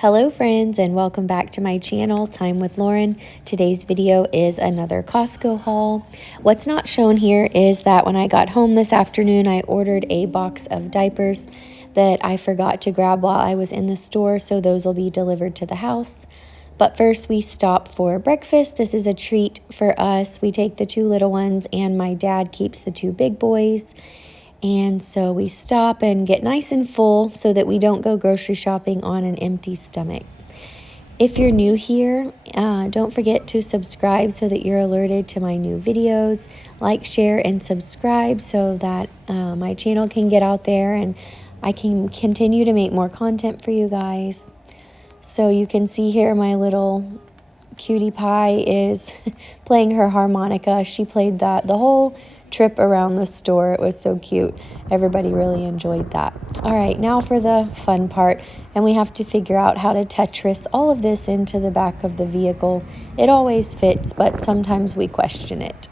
Hello friends, and welcome back to my channel, Time with Lauren. Today's video is another Costco haul. What's not shown here is that when I got home this afternoon, I ordered a box of diapers that I forgot to grab while I was in the store, so those will be delivered to the house. But first we stop for breakfast. This is a treat for us. We take the two little ones and my dad keeps the two big boys. And so we stop and get nice and full so that we don't go grocery shopping on an empty stomach. If you're new here, don't forget to subscribe so that you're alerted to my new videos. Like, share, and subscribe so that my channel can get out there and I can continue to make more content for you guys. So you can see here my little cutie pie is playing her harmonica. She played that the whole trip around the store. It was so cute. Everybody really enjoyed that. All right, now for the fun part, and we have to figure out how to Tetris all of this into the back of the vehicle. It always fits, but sometimes we question it.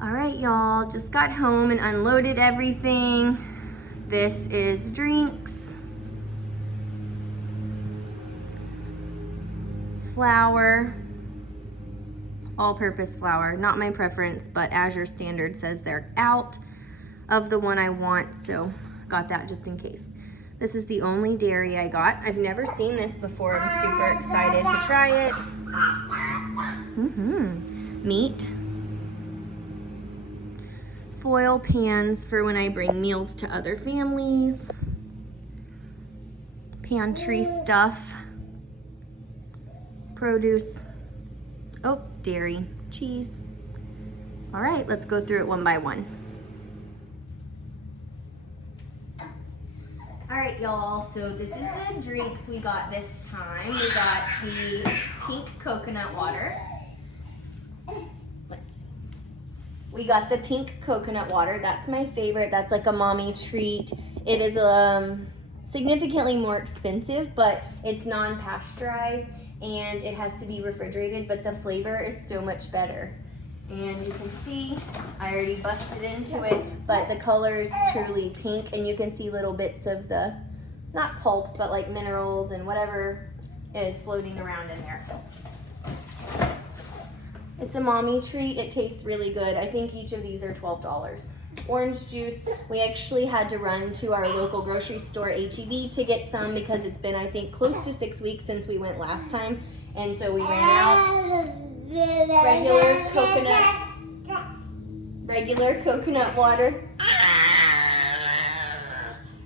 All right, y'all, just got home and unloaded everything. This is drinks, flour, all-purpose flour, not my preference, but Azure standard says they're out of the one I want, so got that just in case. This is the only dairy I got. I've never seen this before. I'm super excited to try it. Meat. Foil pans for when I bring meals to other families. Pantry stuff. Produce. Oh, dairy, cheese. All right, let's go through it one by one. All right, y'all, so this is the drinks we got this time. We got the pink coconut water. Let's see. We got the pink coconut water. That's my favorite. That's like a mommy treat. It is significantly more expensive, but it's non-pasteurized. And it has to be refrigerated, but the flavor is so much better. And you can see, I already busted into it, but the color is truly pink, and you can see little bits of the, not pulp, but like minerals and whatever is floating around in there. It's a mommy treat. It tastes really good. I think each of these are $12. Orange juice, we actually had to run to our local grocery store, H-E-B, to get some because it's been, I think, close to 6 weeks since we went last time. And so we ran out. Regular coconut water.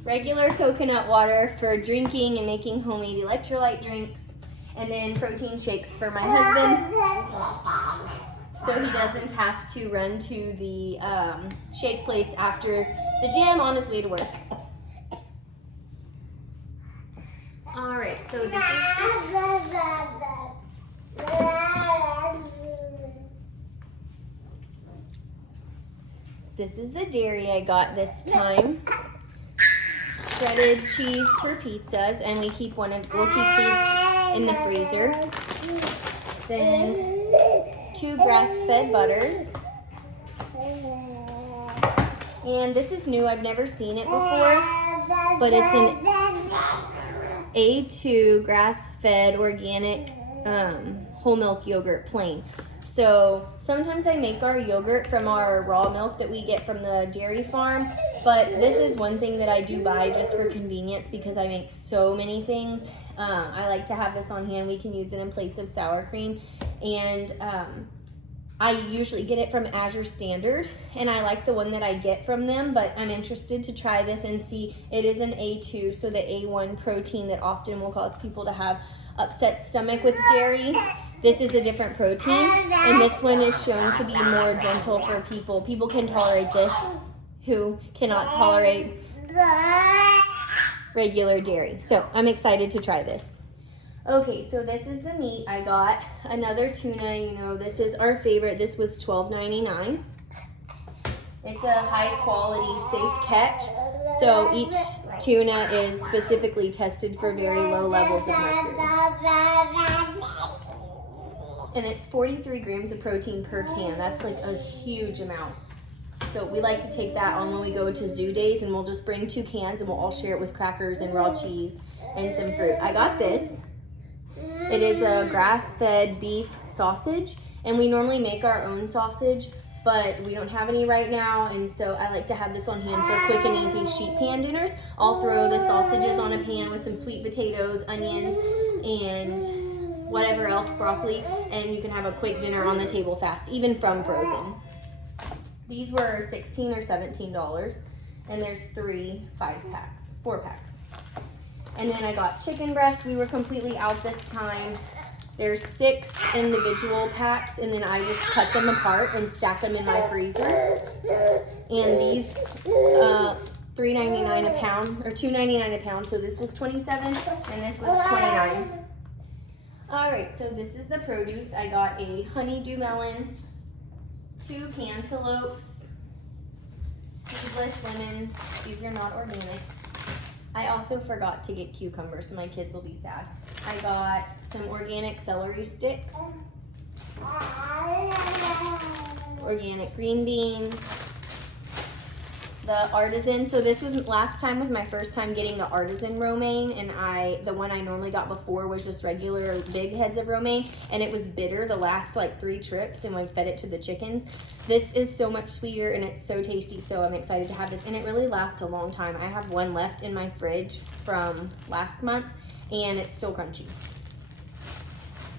Regular coconut water for drinking and making homemade electrolyte drinks. And then protein shakes for my husband, so he doesn't have to run to the shake place after the gym on his way to work. All right, so this is the dairy I got this time. Shredded cheese for pizzas, and we'll keep these in the freezer. Then 2 grass-fed butters. And this is new. I've never seen it before, but it's an A2 grass-fed organic whole milk yogurt plain. So sometimes I make our yogurt from our raw milk that we get from the dairy farm, but this is one thing that I do buy just for convenience because I make so many things. I like to have this on hand. We can use it in place of sour cream. And I usually get it from Azure Standard, and I like the one that I get from them, but I'm interested to try this and see. It is an A2, so the A1 protein that often will cause people to have upset stomach with dairy. This is a different protein, and this one is shown to be more gentle for people. People can tolerate this who cannot tolerate regular dairy. So I'm excited to try this. Okay, so this is the meat. I got another tuna. You know, this is our favorite. This was $12.99. It's a high quality, safe catch. So each tuna is specifically tested for very low levels of mercury. And it's 43 grams of protein per can. That's like a huge amount. So we like to take that on when we go to zoo days, and we'll just bring 2 cans and we'll all share it with crackers and raw cheese and some fruit. I got this. It is a grass-fed beef sausage, and we normally make our own sausage, but we don't have any right now, and so I like to have this on hand for quick and easy sheet pan dinners. I'll throw the sausages on a pan with some sweet potatoes, onions, and whatever else, broccoli, and you can have a quick dinner on the table fast, even from frozen. These were $16 or $17, and there's 4 packs. And then I got chicken breast. We were completely out this time. There's 6 individual packs, and then I just cut them apart and stack them in my freezer. And these, $3.99 a pound, or $2.99 a pound. So this was 27, and this was 29. All right, so this is the produce. I got a honeydew melon, 2 cantaloupes, seedless lemons. These are not organic. I also forgot to get cucumbers, so my kids will be sad. I got some organic celery sticks, organic green beans, the artisan. So this was, last time was my first time getting the artisan romaine, and the one I normally got before was just regular big heads of romaine, and it was bitter the last like 3 trips, and I fed it to the chickens. This is so much sweeter and it's so tasty, so I'm excited to have this, and it really lasts a long time. I have one left in my fridge from last month, and it's still crunchy.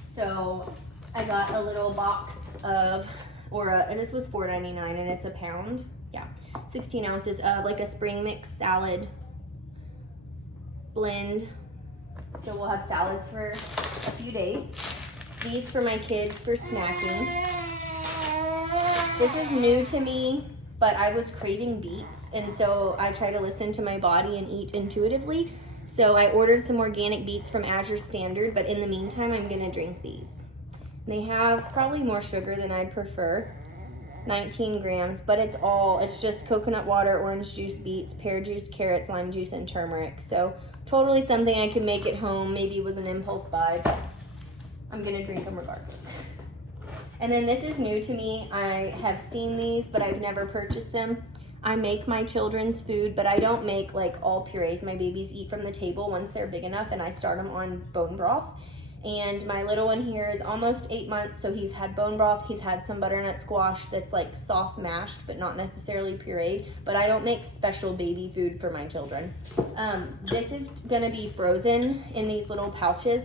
So I got a little box of, and this was $4.99, and it's a pound. Yeah, 16 ounces of like a spring mix salad blend. So we'll have salads for a few days. These for my kids for snacking. This is new to me, but I was craving beets, and so I try to listen to my body and eat intuitively. So I ordered some organic beets from Azure Standard, but in the meantime, I'm gonna drink these. They have probably more sugar than I'd prefer, 19 grams, but it's just coconut water, orange juice, beets, pear juice, carrots, lime juice, and turmeric. So totally something I can make at home. Maybe it was an impulse buy, but I'm gonna drink them regardless. And then this is new to me. I have seen these, but I've never purchased them. I make my children's food, but I don't make like all purees. My babies eat from the table once they're big enough, and I start them on bone broth. And my little one here is almost 8 months, so he's had bone broth. He's had some butternut squash that's like soft mashed, but not necessarily pureed. But I don't make special baby food for my children. This is gonna be frozen in these little pouches.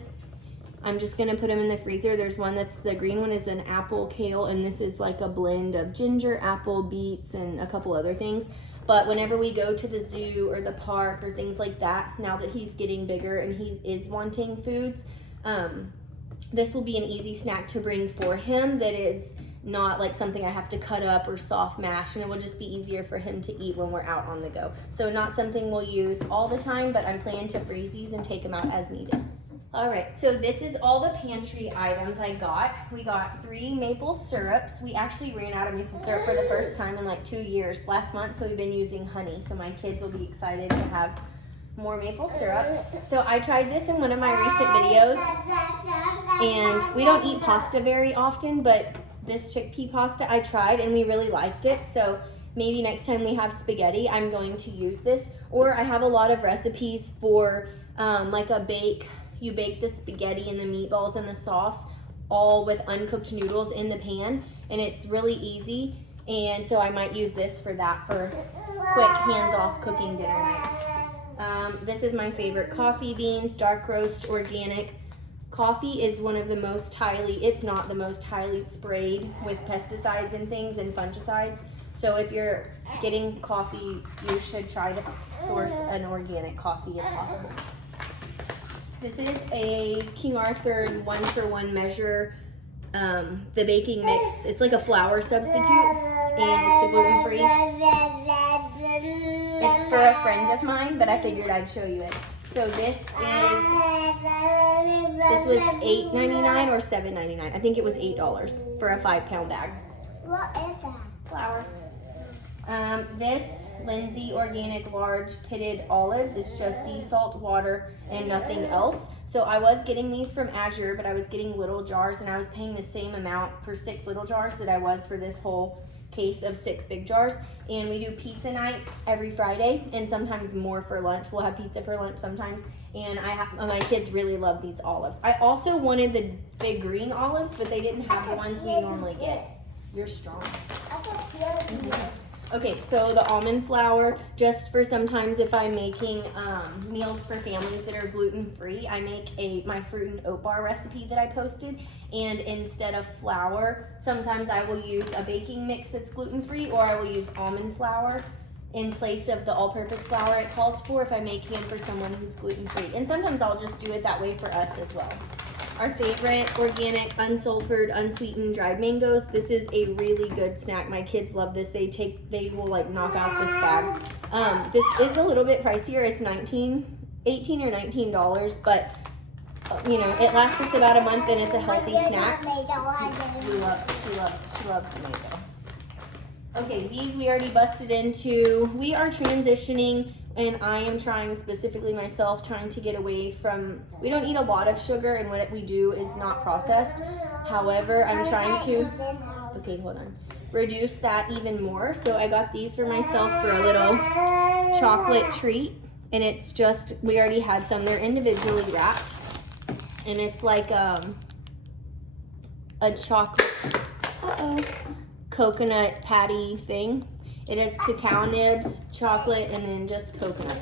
I'm just gonna put them in the freezer. There's one the green one is an apple kale, and this is like a blend of ginger, apple, beets, and a couple other things. But whenever we go to the zoo or the park or things like that, now that he's getting bigger and he is wanting foods, this will be an easy snack to bring for him that is not like something I have to cut up or soft mash, and it will just be easier for him to eat when we're out on the go. So not something we'll use all the time, but I'm planning to freeze these and take them out as needed. All right, so this is all the pantry items I got. We got 3 maple syrups. We actually ran out of maple syrup for the first time in like 2 years last month, so we've been using honey. So my kids will be excited to have more maple syrup. So I tried this in one of my recent videos, and we don't eat pasta very often, but this chickpea pasta I tried and we really liked it. So maybe next time we have spaghetti, I'm going to use this. Or I have a lot of recipes for like a bake. You bake the spaghetti and the meatballs and the sauce all with uncooked noodles in the pan, and it's really easy. And so I might use this for that, for quick hands-off cooking dinner nights. This is my favorite coffee beans, dark roast, organic. Coffee is one of the most highly, if not the most highly sprayed with pesticides and things and fungicides. So if you're getting coffee, you should try to source an organic coffee if possible. This is a King Arthur 1-for-1 measure, the baking mix. It's like a flour substitute, and it's a gluten-free. It's for a friend of mine, but I figured I'd show you it. So this was $8.99 or $7.99. I think it was $8 for a 5-pound bag. What is that? Flour. This Lindsay organic large pitted olives. It's just sea salt, water, and nothing else. So I was getting these from Azure, but I was getting little jars, and I was paying the same amount for 6 little jars that I was for this whole case of 6 big jars. And we do pizza night every Friday, and sometimes more for lunch. We'll have pizza for lunch sometimes. And my kids really love these olives. I also wanted the big green olives, but they didn't have the ones we normally get. You're strong. Okay, so the almond flour, just for sometimes if I'm making meals for families that are gluten-free, I make my fruit and oat bar recipe that I posted, and instead of flour, sometimes I will use a baking mix that's gluten-free, or I will use almond flour in place of the all-purpose flour it calls for if I'm making them for someone who's gluten-free. And sometimes I'll just do it that way for us as well. Our favorite organic, unsulfured, unsweetened dried mangoes. This is a really good snack. My kids love this. They will like knock out this bag. This is a little bit pricier. It's $18 or $19, but you know, it lasts us about a month and it's a healthy snack. She loves the mango. Okay, these we already busted into. We are transitioning, and I am trying, specifically myself, trying to get away from, we don't eat a lot of sugar, and what we do is not processed. However, I'm trying to, okay, hold on, reduce that even more. So I got these for myself for a little chocolate treat, and it's just, we already had some, they're individually wrapped, and it's like a chocolate, coconut patty thing. It has cacao nibs, chocolate, and then just coconut.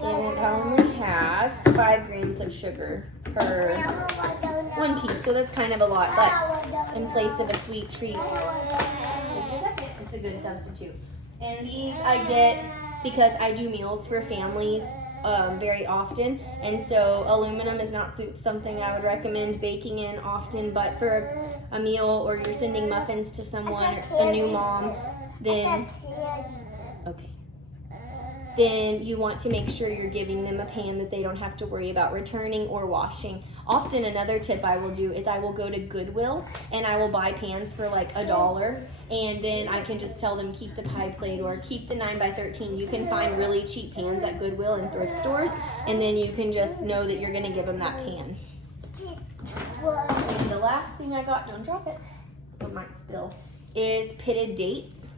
And it only has 5 grams of sugar per one piece, so that's kind of a lot, but in place of a sweet treat, it's a good substitute. And these I get because I do meals for families very often, and so aluminum is not something I would recommend baking in often, but for a meal, or you're sending muffins to someone, a new mom, then then you want to make sure you're giving them a pan that they don't have to worry about returning or washing. Often another tip I will do is I will go to Goodwill and I will buy pans for like $1, and then I can just tell them keep the pie plate or keep the 9x13. You can find really cheap pans at Goodwill and thrift stores, and then you can just know that you're gonna give them that pan. And the last thing I got, don't drop it, it might spill, is pitted dates.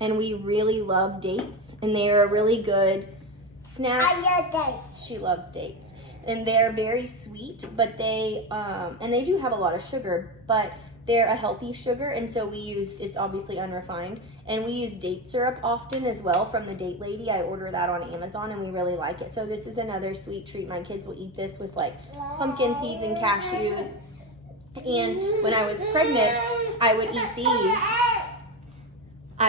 And we really love dates, and they are a really good snack. I love dates. She loves dates. And they're very sweet, but they do have a lot of sugar, but they're a healthy sugar, and so it's obviously unrefined, and we use date syrup often as well from the Date Lady. I order that on Amazon, and we really like it. So this is another sweet treat. My kids will eat this with like pumpkin seeds and cashews. And when I was pregnant, I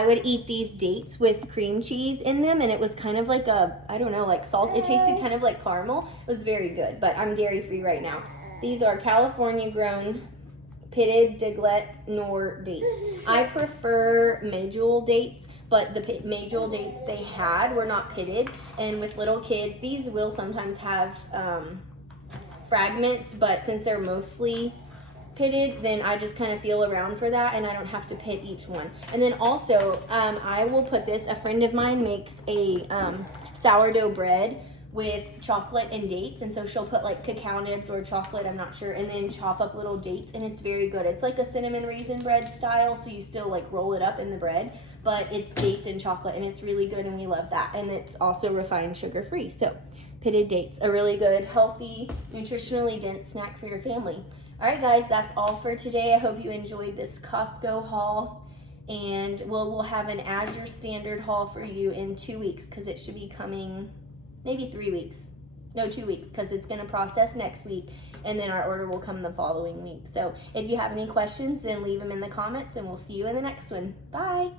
would eat these dates with cream cheese in them, and it was kind of like like salt. It tasted kind of like caramel. It was very good, but I'm dairy free right now. These are California grown pitted Diglet Nor dates. I prefer medjool dates, but the medjool dates they had were not pitted, and with little kids, these will sometimes have fragments, but since they're mostly pitted, then I just kind of feel around for that, and I don't have to pit each one. And then also, I will put this, a friend of mine makes a sourdough bread with chocolate and dates, and so she'll put like cacao nibs or chocolate, I'm not sure, and then chop up little dates, and it's very good. It's like a cinnamon raisin bread style, so you still like roll it up in the bread, but it's dates and chocolate, and it's really good, and we love that. And it's also refined sugar free. So pitted dates, a really good, healthy, nutritionally dense snack for your family. All right, guys, that's all for today. I hope you enjoyed this Costco haul, and we'll have an Azure standard haul for you in 2 weeks, because it should be coming maybe 3 weeks. No, 2 weeks, because it's going to process next week, and then our order will come the following week. So if you have any questions, then leave them in the comments, and we'll see you in the next one. Bye.